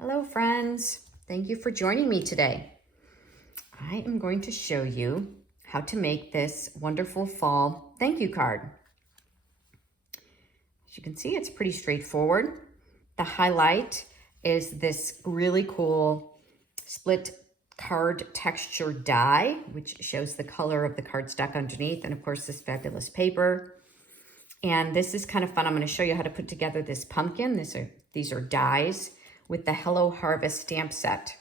Hello friends, thank you for joining me today. I am going to show you how to make this wonderful fall thank you card. As you can see, it's pretty straightforward. The highlight is this really cool split card texture die, which shows the color of the cardstock underneath, and of course this fabulous paper. And this is kind of fun. I'm going to show you how to put together this pumpkin. These are dies with the Hello Harvest stamp set.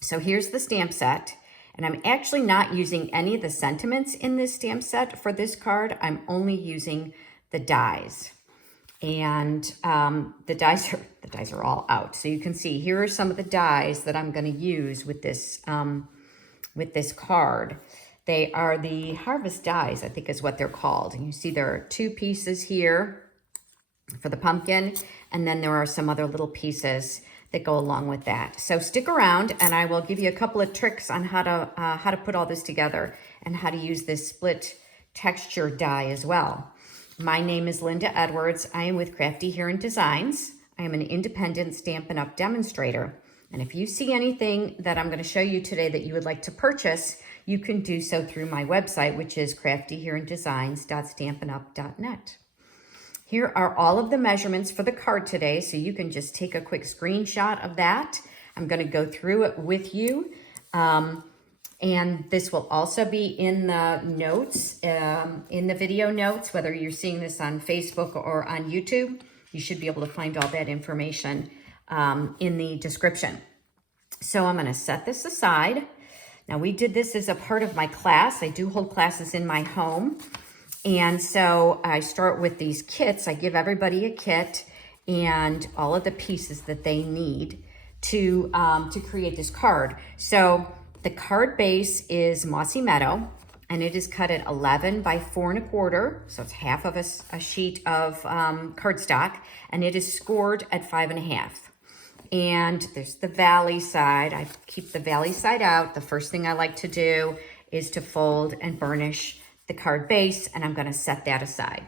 So here's the stamp set, and I'm actually not using any of the sentiments in this stamp set for this card. I'm only using the dies, and the dies are all out. So you can see here are some of the dies that I'm going to use with this card. They are the Harvest dies, I think is what they're called. And you see there are two pieces here for the pumpkin, and then there are some other little pieces that go along with that. So stick around and I will give you a couple of tricks on how to put all this together and how to use this split texture die as well. My name is Linda Edwards. I am with Crafty Heron Designs. I am an independent Stampin' Up! Demonstrator. And if you see anything that I'm going to show you today that you would like to purchase, you can do so through my website, which is craftyherondesigns.stampinup.net. Here are all of the measurements for the card today, so you can just take a quick screenshot of that. I'm going to go through it with you. And this will also be in the notes, in the video notes, whether you're seeing this on Facebook or on YouTube. You should be able to find all that information in the description. So I'm going to set this aside. Now, we did this as a part of my class. I do hold classes in my home. And so I start with these kits. I give everybody a kit and all of the pieces that they need to create this card. So the card base is Mossy Meadow, and it is cut at 11 by 4 1/4. So it's half of a sheet of cardstock, and it is scored at 5 1/2. And there's the valley side. I keep the valley side out. The first thing I like to do is to fold and burnish the card base, and I'm going to set that aside.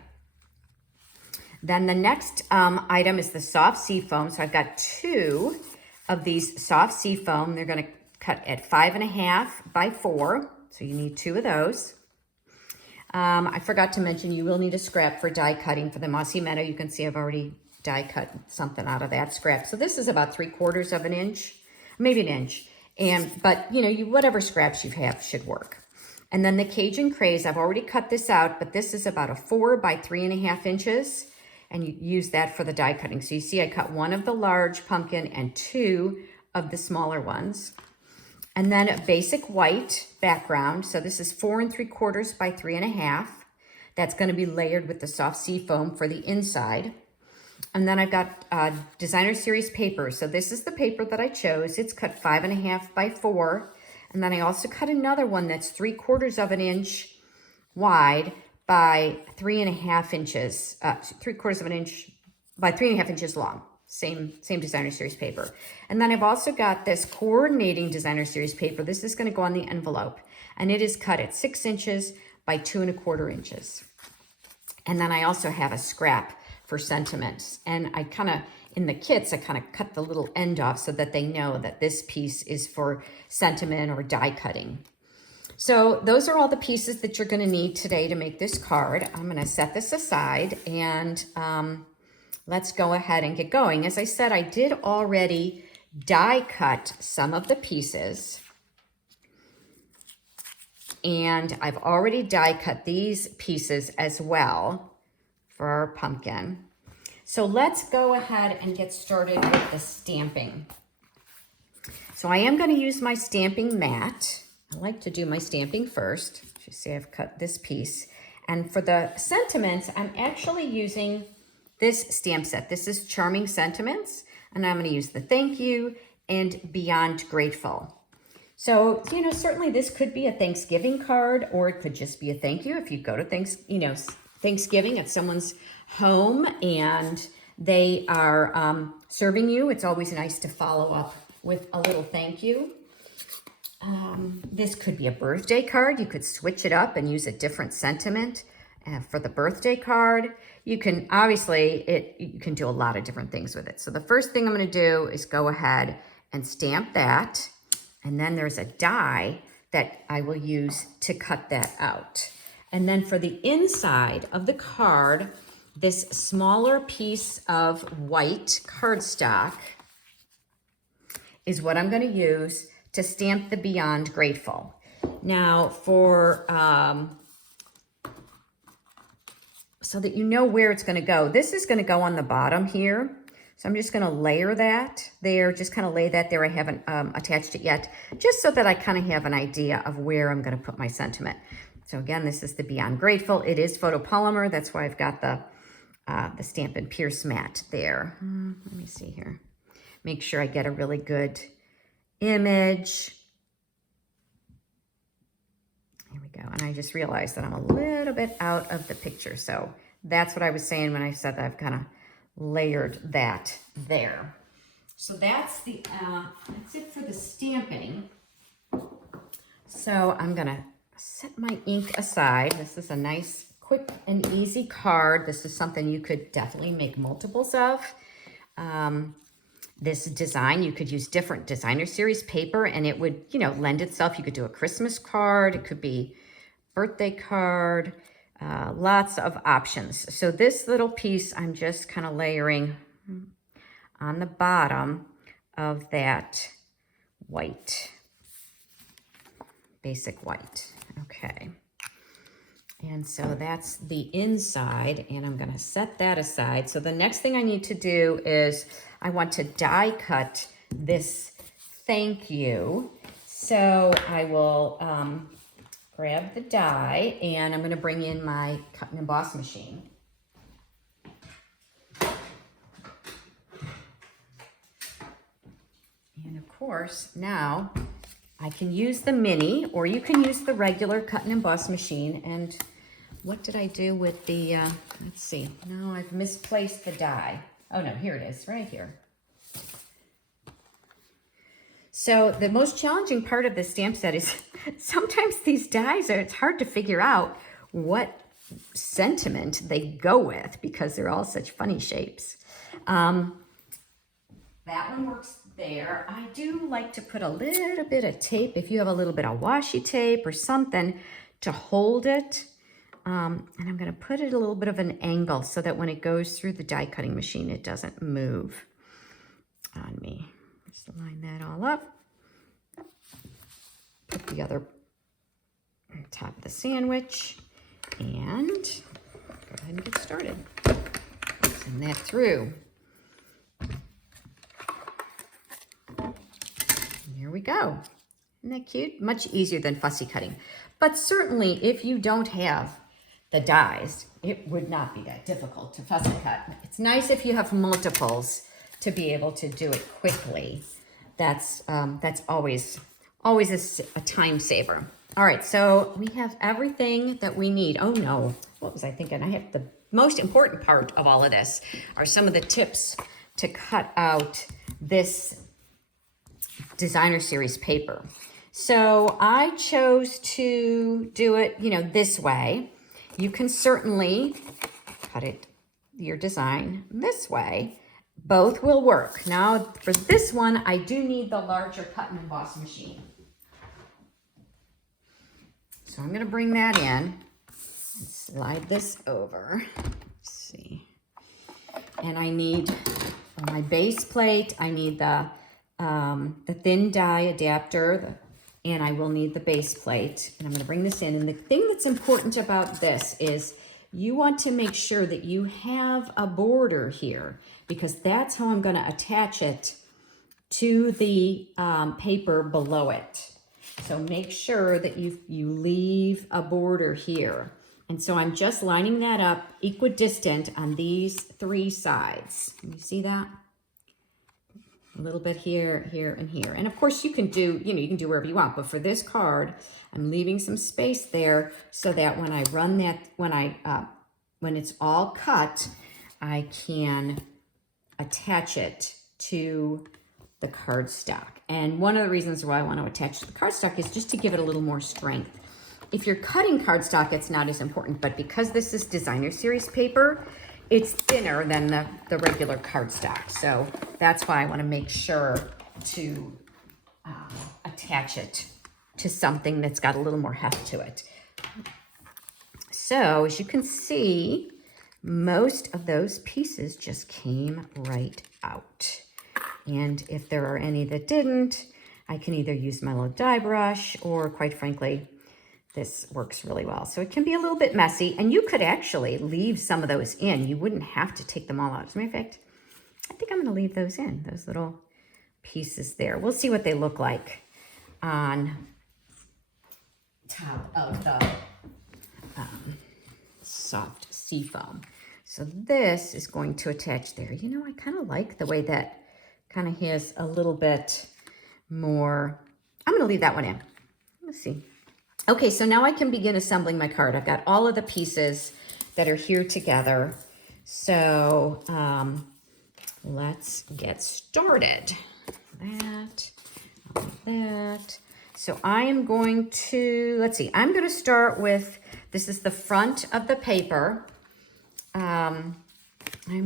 Then the next item is the soft sea foam. So I've got two of these soft sea foam. They're going to cut at 5 1/2 by 4. So you need two of those. I forgot to mention you will need a scrap for die cutting for the Mossy Meadow. You can see I've already die cut something out of that scrap. So this is about 3/4 of an inch, maybe an inch. But you know, whatever scraps you have should work. And then the Cajun Craze, I've already cut this out, but this is about a 4 by 3 1/2 inches. And you use that for the die cutting. So you see I cut one of the large pumpkin and two of the smaller ones. And then a basic white background. So this is 4 3/4 by 3 1/2. That's going to be layered with the soft sea foam for the inside. And then I've got designer series paper. So this is the paper that I chose. It's cut 5 1/2 by 4. And then I also cut another one that's 3/4 of an inch wide by 3 1/2 inches, 3/4 of an inch by 3 1/2 inches long. Same designer series paper. And then I've also got this coordinating designer series paper. This is going to go on the envelope, and it is cut at 6 inches by 2 1/4 inches. And then I also have a scrap for sentiments. And I kind of, in the kits, I kind of cut the little end off so that they know that this piece is for sentiment or die cutting. So those are all the pieces that you're going to need today to make this card. I'm going to set this aside and let's go ahead and get going. As I said, I did already die cut some of the pieces. And I've already die cut these pieces as well for our pumpkin. So let's go ahead and get started with the stamping. So I am going to use my stamping mat. I like to do my stamping first. You see I've cut this piece. And for the sentiments, I'm actually using this stamp set. This is Charming Sentiments. And I'm going to use the Thank You and Beyond Grateful. So, you know, certainly this could be a Thanksgiving card, or it could just be a thank you if you go to Thanksgiving at someone's home and they are serving you. It's always nice to follow up with a little thank you. This could be a birthday card. You could switch it up and use a different sentiment for the birthday card. you can obviously, you can do a lot of different things with it. So the first thing I'm going to do is go ahead and stamp that. And then there's a die that I will use to cut that out. And then for the inside of the card, this smaller piece of white cardstock is what I'm going to use to stamp the Beyond Grateful. Now for, so that you know where it's going to go, this is going to go on the bottom here. So I'm just going to layer that there, just kind of lay that there. I haven't attached it yet, just so that I kind of have an idea of where I'm going to put my sentiment. So again, this is the Beyond Grateful. It is photopolymer. That's why I've got the Stampin' Pierce mat there. Let me see here. Make sure I get a really good image. Here we go. And I just realized that I'm a little bit out of the picture. So that's what I was saying when I said that I've kind of layered that there. So that's it for the stamping. So I'm going to set my ink aside. This is a nice, quick and easy card. This is something you could definitely make multiples of. This design, you could use different designer series paper and it would, you know, lend itself. You could do a Christmas card. It could be birthday card, lots of options. So this little piece, I'm just kind of layering on the bottom of that white, basic white. Okay. And so that's the inside, and I'm going to set that aside. So the next thing I need to do is I want to die cut this thank you. So I will grab the die, and I'm going to bring in my cut and emboss machine. And of course, now I can use the mini, or you can use the regular cut and emboss machine. And what did I do with the, let's see. No, I've misplaced the die. Oh no, here it is, right here. So the most challenging part of the stamp set is sometimes these dies it's hard to figure out what sentiment they go with because they're all such funny shapes. That one works there. I do like to put a little bit of tape, if you have a little bit of washi tape or something to hold it. And I'm going to put it a little bit of an angle so that when it goes through the die cutting machine, it doesn't move on me. Just line that all up. Put the other on top of the sandwich and go ahead and get started. Send that through. Here we go. Isn't that cute? Much easier than fussy cutting. But certainly if you don't have the dies, it would not be that difficult to fussy cut. It's nice if you have multiples to be able to do it quickly. That's always a time saver. All right, so we have everything that we need. Oh no, what was I thinking? I have the most important part of all of this are some of the tips to cut out this designer series paper. So I chose to do it, this way. You can certainly cut it, your design this way. Both will work. Now for this one, I do need the larger cut and emboss machine. So I'm going to bring that in and slide this over. Let's see. And I need, for my base plate, I need the thin die adapter, and I will need the base plate. And I'm going to bring this in. And the thing that's important about this is you want to make sure that you have a border here, because that's how I'm going to attach it to the paper below it. So make sure that you leave a border here. And so I'm just lining that up equidistant on these three sides. Can you see that? A little bit here, here, and here. And of course you can do, you can do wherever you want, but for this card, I'm leaving some space there so that when I run that, when it's all cut, I can attach it to the cardstock. And one of the reasons why I want to attach to the cardstock is just to give it a little more strength. If you're cutting cardstock, it's not as important, but because this is designer series paper, it's thinner than the regular cardstock. So that's why I want to make sure to attach it to something that's got a little more heft to it. So as you can see, most of those pieces just came right out. And if there are any that didn't, I can either use my little die brush, or quite frankly, this works really well. So it can be a little bit messy, and you could actually leave some of those in. You wouldn't have to take them all out. As a matter of fact, I think I'm gonna leave those in, those little pieces there. We'll see what they look like on top of the soft seafoam. So this is going to attach there. You know, I kind of like the way that kind of has a little bit more. I'm gonna leave that one in. Let's see. Okay, so now I can begin assembling my card. I've got all of the pieces that are here together. So let's get started. That. So I am going to, let's see, I'm going to start with, this is the front of the paper. I'm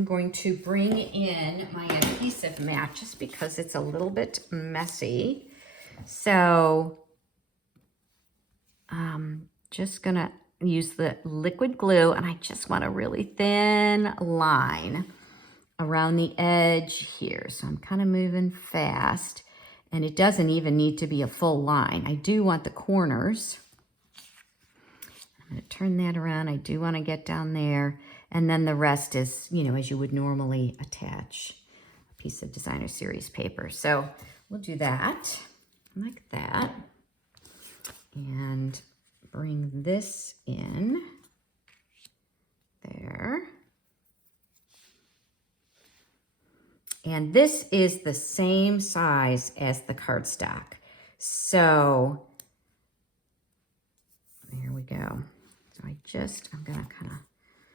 going to bring in my adhesive mat just because it's a little bit messy. So just gonna use the liquid glue, and I just want a really thin line around the edge here. So I'm kind of moving fast, and it doesn't even need to be a full line. I do want the corners. I'm gonna turn that around. I do want to get down there, and then the rest is, you know, as you would normally attach a piece of designer series paper. So we'll do that like that. And bring this in there. And this is the same size as the cardstock. So there we go. So I'm gonna kind of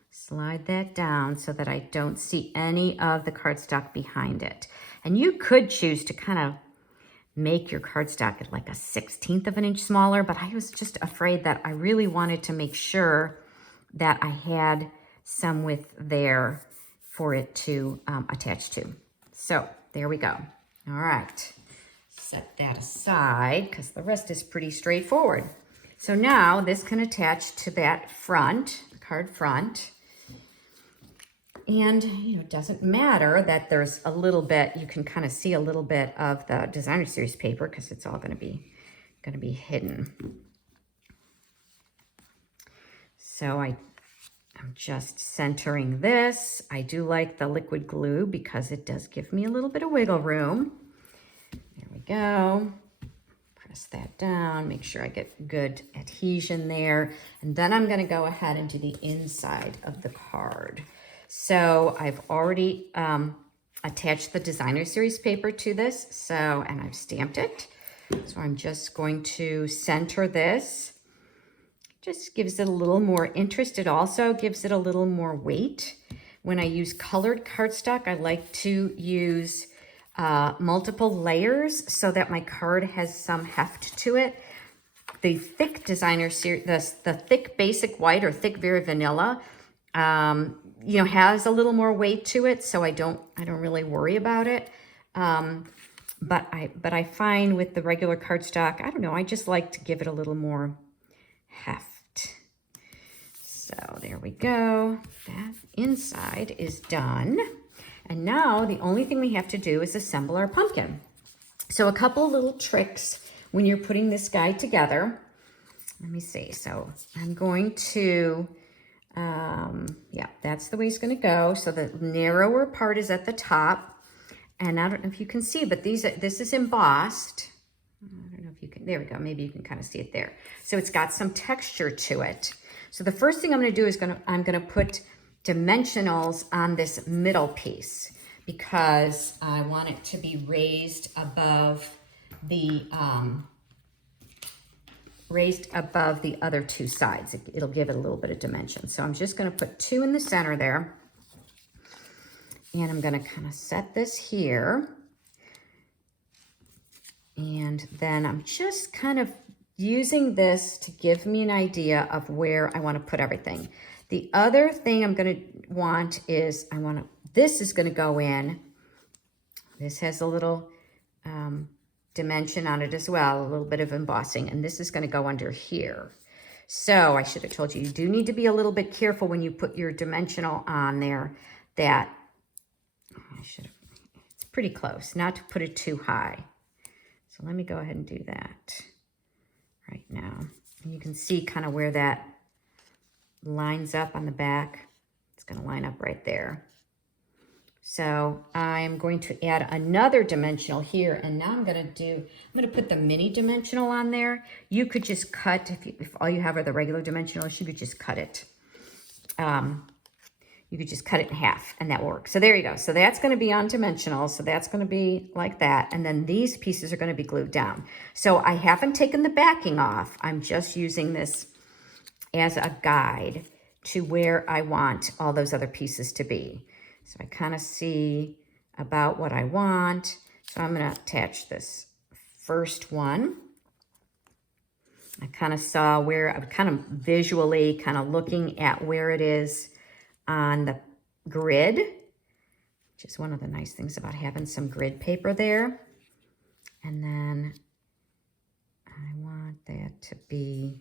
slide that down so that I don't see any of the cardstock behind it. And you could choose to kind of make your cardstock at like a 1/16 of an inch smaller, but I was just afraid that I really wanted to make sure that I had some width there for it to attach to. So there we go. All right, set that aside because the rest is pretty straightforward. So now this can attach to that front, the card front. And, you know, it doesn't matter that there's a little bit, you can kind of see a little bit of the designer series paper because it's all going to be hidden. So I'm just centering this. I do like the liquid glue because it does give me a little bit of wiggle room. There we go. Press that down, make sure I get good adhesion there. And then I'm going to go ahead and do the inside of the card. So I've already attached the designer series paper to this, and I've stamped it. So I'm just going to center this. Just gives it a little more interest. It also gives it a little more weight. When I use colored cardstock, I like to use multiple layers so that my card has some heft to it. The thick designer series, the thick basic white or thick very vanilla, you know, has a little more weight to it, so I don't really worry about it. But I find with the regular cardstock, I don't know, I just like to give it a little more heft. So there we go. That inside is done. And now the only thing we have to do is assemble our pumpkin. So a couple little tricks when you're putting this guy together. Let me see. So I'm going to yeah, that's the way it's going to go. So the narrower part is at the top, and I don't know if you can see, but this is embossed. I don't know if you can, there we go. Maybe you can kind of see it there. So it's got some texture to it. So the first thing I'm going to do is I'm going to put dimensionals on this middle piece because I want it to be raised above the other two sides. It'll give it a little bit of dimension. So I'm just going to put 2 in the center there. And I'm going to kind of set this here. And then I'm just kind of using this to give me an idea of where I want to put everything. The other thing I'm going to want is, this is going to go in. This has a little dimension on it as well, a little bit of embossing, and this is going to go under here. So I should have told you, you do need to be a little bit careful when you put your dimensional on there that, it's pretty close, not to put it too high. So let me go ahead and do that right now. And you can see kind of where that lines up on the back. It's going to line up right there. So I'm going to add another dimensional here, and now I'm going to put the mini dimensional on there. You could just cut, if all you have are the regular dimensionals, you could just cut it. You could just cut it in half, and that will work. So there you go. So that's going to be on dimensional. So that's going to be like that. And then these pieces are going to be glued down. So I haven't taken the backing off. I'm just using this as a guide to where I want all those other pieces to be. So I kind of see about what I want. So I'm going to attach this first one. I kind of saw where, I'm kind of visually kind of looking at where it is on the grid, which is one of the nice things about having some grid paper there. And then I want that to be,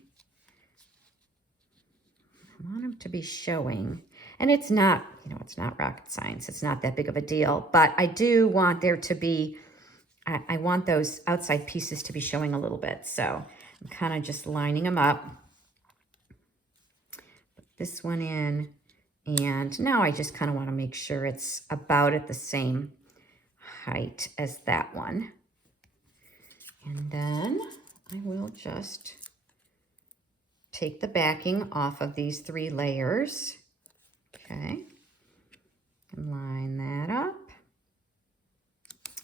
I want them to be showing. And it's not, it's not rocket science. It's not that big of a deal. But I do want there to be, I want those outside pieces to be showing a little bit. So I'm kind of just lining them up. Put this one in. And now I just kind of want to make sure it's about at the same height as that one. And then I will just take the backing off of these 3 layers. Okay, and line that up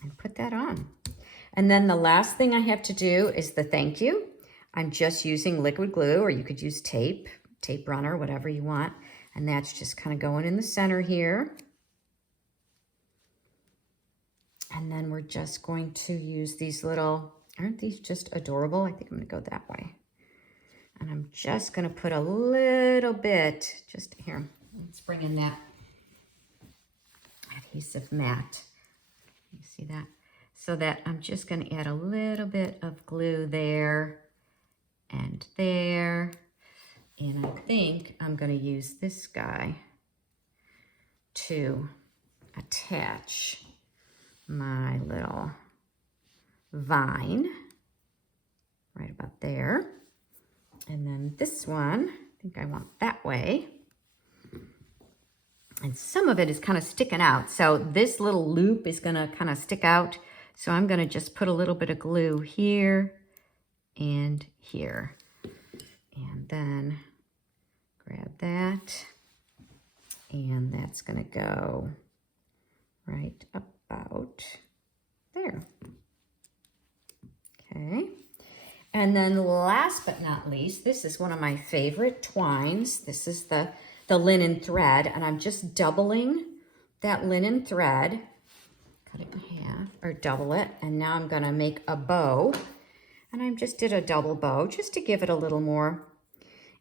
and put that on. And then the last thing I have to do is the thank you. I'm just using liquid glue, or you could use tape runner, whatever you want. And that's just kind of going in the center here. And then we're just going to use these little, aren't these just adorable? I think I'm going to go that way. And I'm just going to put a little bit, just here. Let's bring in that adhesive mat. You see that? So that I'm just going to add a little bit of glue there and there. And I think I'm going to use this guy to attach my little vine right about there. And then this one, I think I want that way. And some of it is kind of sticking out. So this little loop is going to kind of stick out. So I'm going to just put a little bit of glue here and here. And then grab that. And that's going to go right about there. Okay. And then last but not least, this is one of my favorite twines. This is the linen thread, and I'm just doubling that linen thread. Cut it in half, or double it, and now I'm going to make a bow. And I just did a double bow just to give it a little more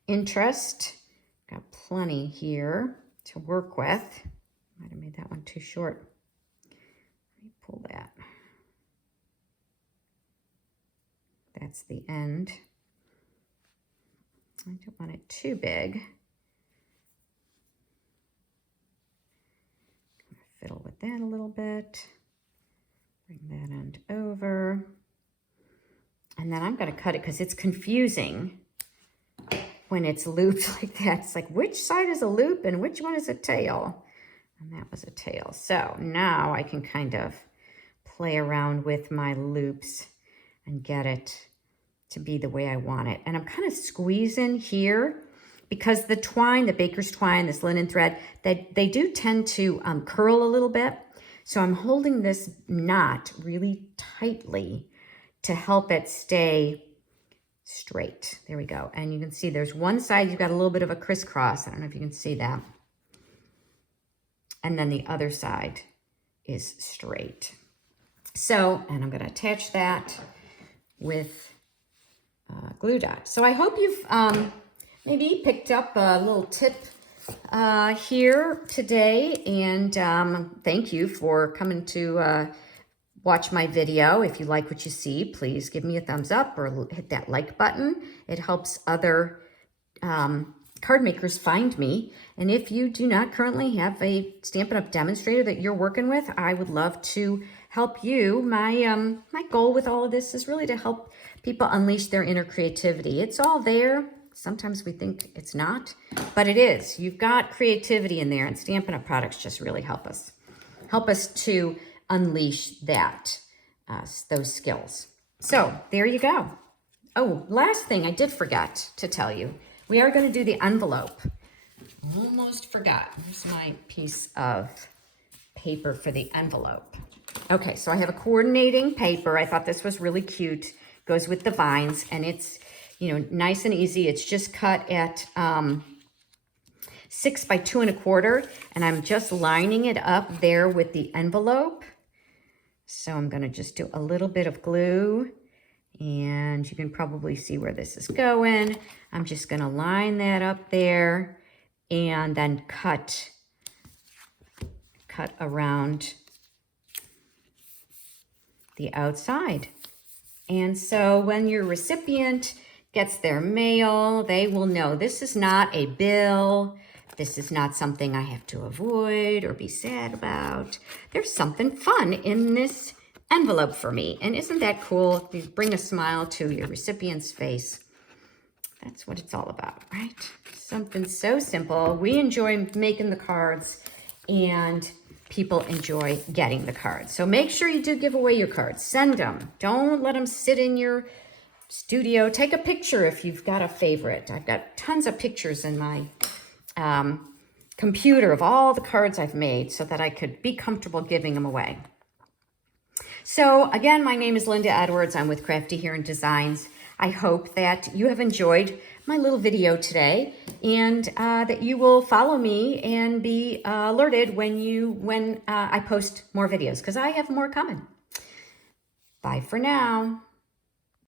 interest. Got plenty here to work with. Might have made that one too short. Let me pull that. That's the end. I don't want it too big. Fiddle with that a little bit. Bring that end over. And then I'm going to cut it because it's confusing when it's looped like that. It's like, which side is a loop and which one is a tail? And that was a tail. So now I can kind of play around with my loops and get it to be the way I want it. And I'm kind of squeezing here because the twine, the baker's twine, this linen thread, they do tend to curl a little bit. So I'm holding this knot really tightly to help it stay straight. There we go. And you can see there's one side, you've got a little bit of a crisscross. I don't know if you can see that. And then the other side is straight. So, and I'm going to attach that with glue dot. So I hope you've maybe picked up a little tip here today, and thank you for coming to watch my video. If you like what you see, please give me a thumbs up or hit that like button. It helps other card makers find me. And if you do not currently have a Stampin' Up! Demonstrator that you're working with, I would love to help you. My goal with all of this is really to help people unleash their inner creativity. It's all there. Sometimes we think it's not, but it is. You've got creativity in there, and Stampin' Up! Products just really help us. Help us to unleash that, those skills. So there you go. Oh, last thing I did forget to tell you. We are going to do the envelope. Almost forgot. Here's my piece of paper for the envelope. Okay, so I have a coordinating paper. I thought this was really cute. Goes with the vines, and it's, you know, nice and easy. It's just cut at 6 by 2 1/4, and I'm just lining it up there with the envelope. So I'm going to just do a little bit of glue, and you can probably see where this is going. I'm just going to line that up there and then cut around the outside. And so when your recipient gets their mail, they will know this is not a bill. This is not something I have to avoid or be sad about. There's something fun in this envelope for me. And isn't that cool? You bring a smile to your recipient's face. That's what it's all about, right? Something so simple. We enjoy making the cards, and people enjoy getting the cards. So make sure you do give away your cards. Send them. Don't let them sit in your studio. Take a picture if you've got a favorite. I've got tons of pictures in my computer of all the cards I've made so that I could be comfortable giving them away. So again, my name is Linda Edwards. I'm with Crafty Here in Designs. I hope that you have enjoyed my little video today, and that you will follow me and be alerted when I post more videos, because I have more coming. Bye for now.